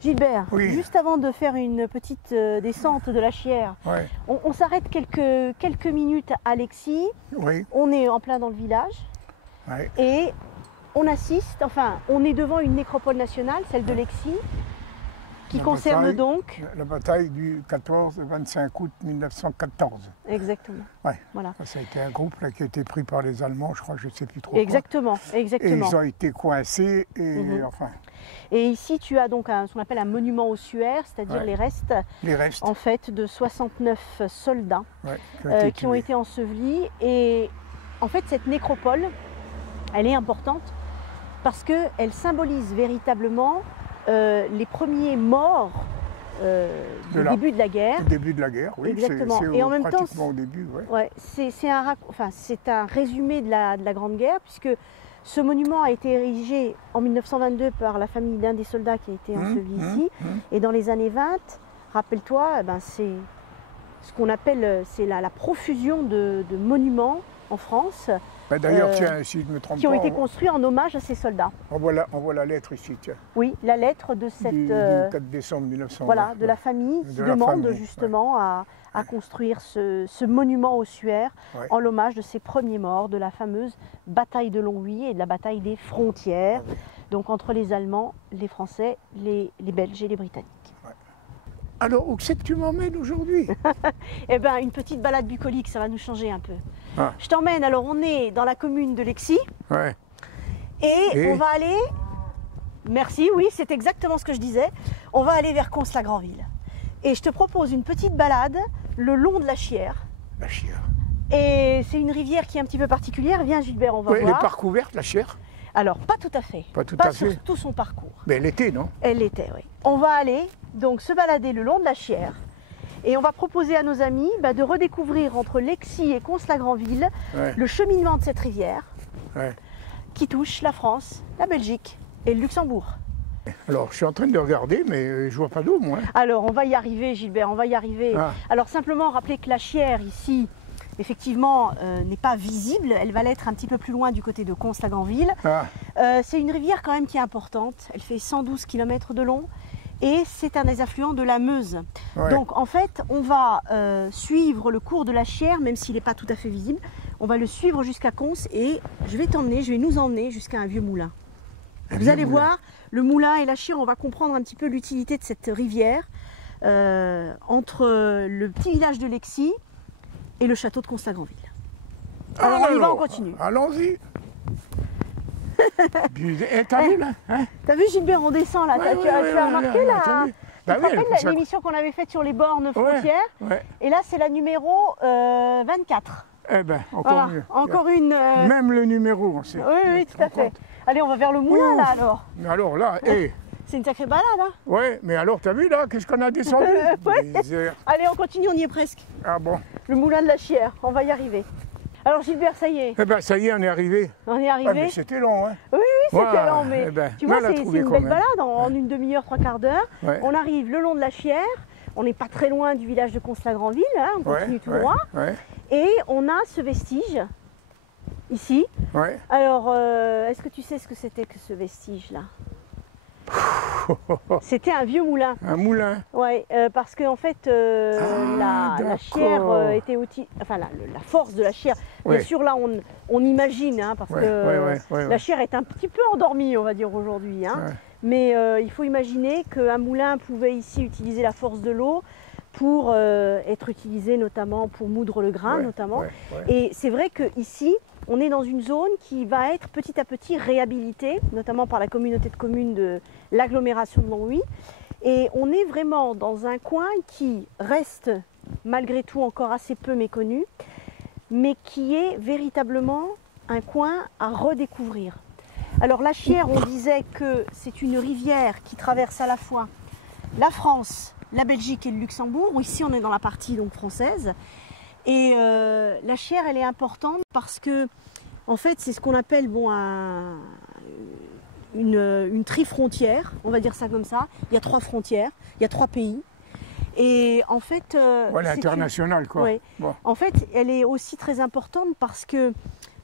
Gilbert, Oui. juste avant de faire une petite descente de la Chière, Ouais. on s'arrête quelques minutes à Lexie. Oui. On est en plein dans le village Ouais. et on assiste, enfin, on est devant une nécropole nationale, celle de Lexie, qui La concerne bataille- donc... La bataille du 14-25 août 1914. Exactement. Ouais. Voilà. Ça a été un groupe là, qui a été pris par les Allemands, je crois, je ne sais plus trop quoi. Exactement, Et exactement. ils ont été coincés et enfin, Et ici, tu as donc ce qu'on appelle un monument ossuaire, c'est-à-dire Ouais. les restes les restes en fait de 69 soldats ouais, qui ont tués. été ensevelis. Et en fait, cette nécropole, elle est importante parce qu'elle symbolise véritablement les premiers morts du début de la guerre. Au début de la guerre, oui. Exactement. C'est Et en même temps, pratiquement au début, ouais. Ouais, c'est un résumé de la Grande Guerre, puisque ce monument a été érigé en 1922 par la famille d'un des soldats qui a été enseveli ici. Et dans les années 20, rappelle-toi, eh ben, c'est ce qu'on appelle la profusion de monuments en France Ben, d'ailleurs, tiens, si je ne me trompe qui ont pas, été construits en hommage à ces soldats. on voit la lettre ici, tiens, Oui, la lettre de cette... du 4 décembre 1920. Voilà, de la famille qui De la demande famille, justement à construire ce monument ossuaire Ouais. en l'hommage de ces premiers morts de la fameuse bataille de Longwy et de la bataille des frontières, donc entre les Allemands, les Français, les Belges et les Britanniques. Alors, où c'est que tu m'emmènes aujourd'hui? Eh bien, une petite balade bucolique, ça va nous changer un peu. Ah. Je t'emmène, alors on est dans la commune de Lexie Ouais. et on va aller... Merci, oui, c'est exactement ce que je disais. On va aller vers Cons-la-Granville. Et je te propose une petite balade le long de la Chière. La Chière. Et c'est une rivière qui est un petit peu particulière. Viens Gilbert, on va Oui, elle est voir. pas recouverte, la Chière? Alors, pas tout à fait. Pas tout à sur fait. tout son parcours. Mais l'été, non? Elle l'était, oui. On va aller donc se balader le long de la Chière. Et on va proposer à nos amis de redécouvrir entre Lexie et Cons-la-Granville Ouais. le cheminement de cette rivière Ouais. qui touche la France, la Belgique et le Luxembourg. Alors, je suis en train de regarder, mais je vois pas d'eau, moi. Alors, on va y arriver, Gilbert, on va y arriver. Ah. Alors, simplement rappeler que la Chière, ici, effectivement, n'est pas visible. Elle va l'être un petit peu plus loin du côté de Cons-la-Granville. Ah, C'est une rivière quand même qui est importante. Elle fait 112 km de long et c'est un des affluents de la Meuse. ouais. Donc, en fait, on va suivre le cours de la Chière, même s'il n'est pas tout à fait visible. On va le suivre jusqu'à Cons et je vais nous emmener jusqu'à un vieux moulin. Un Vous vieux allez moulin. voir, le moulin et la Chière, on va comprendre un petit peu l'utilité de cette rivière entre le petit village de Lexie et le château de Cons-la-Granville. Alors, on y va, on continue. Allons-y. T'as vu, là, hein? T'as vu Gilbert, on descend là, Ouais, tu as ouais, remarqué ouais, là t'as vu. Bah Tu te oui, rappelles ça- l'émission qu'on avait faite sur les bornes Ouais, frontières? ouais. Et là, c'est la numéro 24. Eh ben, encore Voilà, mieux. encore une... Même le numéro, on sait. Oui, oui, tout à Encore. fait. Allez, on va vers le moulin là alors. Mais alors là, C'est une sacrée balade, hein. ouais, mais alors t'as vu là, qu'est-ce qu'on a descendu? Ouais. Misère. Allez, on continue, on y est presque. Ah bon? Le moulin de la Chière, on va y arriver. Alors Gilbert, ça y est, Eh ben ça y est, on est arrivé. on est Ah, arrivé. mais c'était long, hein? Oui, c'était Ouais, lent, mais eh ben, tu vois, mal à c'est trouver une quand belle même. balade en une demi-heure, trois quarts d'heure. Ouais. On arrive le long de la Chière, on n'est pas très loin du village de Cons-la-Granville, hein, on continue tout droit. Ouais, Et on a ce vestige, ici. ouais. Alors, est-ce que tu sais ce que c'était que ce vestige-là? C'était un vieux moulin. Un moulin. Ouais, parce qu'en fait, la d'accord. Chière était enfin la force de la Chière. Bien Ouais. sûr, là, on imagine, hein, parce Ouais, que ouais. la Chière est un petit peu endormie, on va dire aujourd'hui. Hein. Ouais. Mais il faut imaginer qu'un moulin pouvait ici utiliser la force de l'eau pour être utilisé notamment pour moudre le grain, Ouais, notamment. ouais. Et c'est vrai qu'ici, on est dans une zone qui va être petit à petit réhabilitée, notamment par la communauté de communes de l'agglomération de Longwy. Et on est vraiment dans un coin qui reste malgré tout encore assez peu méconnu, mais qui est véritablement un coin à redécouvrir. Alors la Chière, on disait que c'est une rivière qui traverse à la fois la France, la Belgique et le Luxembourg. Ici, on est dans la partie donc française. Et la Chière, elle est importante parce que, en fait, c'est ce qu'on appelle une tri-frontière, on va dire ça comme ça. Il y a 3 frontières, il y a 3 pays. Et en fait, Ouais, l'international, quoi. Ouais. Bon. En fait, elle est aussi très importante parce que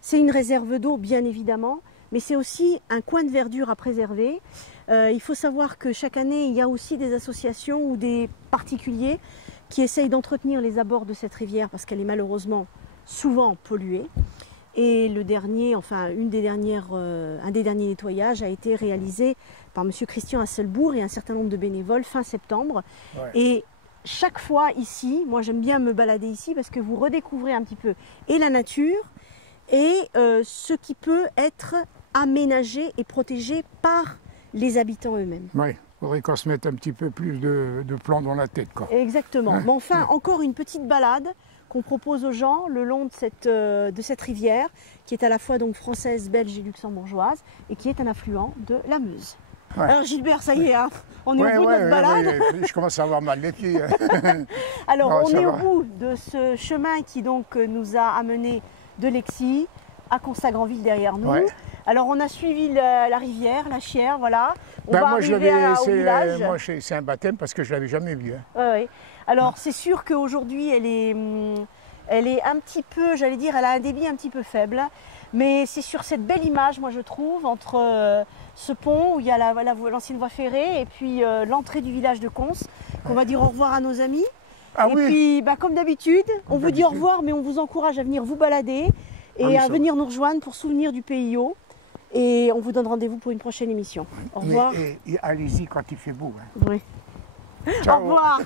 c'est une réserve d'eau, bien évidemment, mais c'est aussi un coin de verdure à préserver. Il faut savoir que chaque année, il y a aussi des associations ou des particuliers qui essayent d'entretenir les abords de cette rivière parce qu'elle est malheureusement souvent polluée. Et le dernier, enfin un des derniers nettoyages a été réalisé par M. Christian Hasselbourg et un certain nombre de bénévoles fin septembre. Ouais. Et chaque fois ici, moi j'aime bien me balader ici parce que vous redécouvrez un petit peu et la nature et ce qui peut être aménagé et protégé par les habitants eux-mêmes. Oui, il faudrait qu'on se mette un petit peu plus de plomb dans la tête, quoi. Exactement. Mais enfin, encore une petite balade qu'on propose aux gens le long de cette rivière qui est à la fois donc française, belge et luxembourgeoise et qui est un affluent de la Meuse. Ouais. Alors Gilbert, ça y est, hein, on est Ouais, au bout de ouais, notre balade. je commence à avoir mal les pieds. Alors Non, on ça est au va. bout de ce chemin qui donc nous a amené de Lexie à Consagranville derrière nous. Ouais. Alors on a suivi la rivière, la Chière, voilà. On va Moi, je arriver l'avais, au village. moi, c'est un baptême parce que je l'avais jamais vu. Hein. Ouais, ouais. Alors c'est sûr qu'aujourd'hui elle est un petit peu, j'allais dire, elle a un débit un petit peu faible. Mais c'est sur cette belle image, moi je trouve, entre ce pont où il y a l'ancienne voie ferrée et puis l'entrée du village de Cons, qu'on va dire au revoir à nos amis. Ah et oui. puis comme d'habitude, on vous dit au d'habitude. revoir, mais on vous encourage à venir vous balader et Ah oui, à ça. venir nous rejoindre pour souvenir du PIO. Et on vous donne rendez-vous pour une prochaine émission. Au revoir. Et allez-y quand il fait beau. Hein. Oui. Ciao. Au revoir.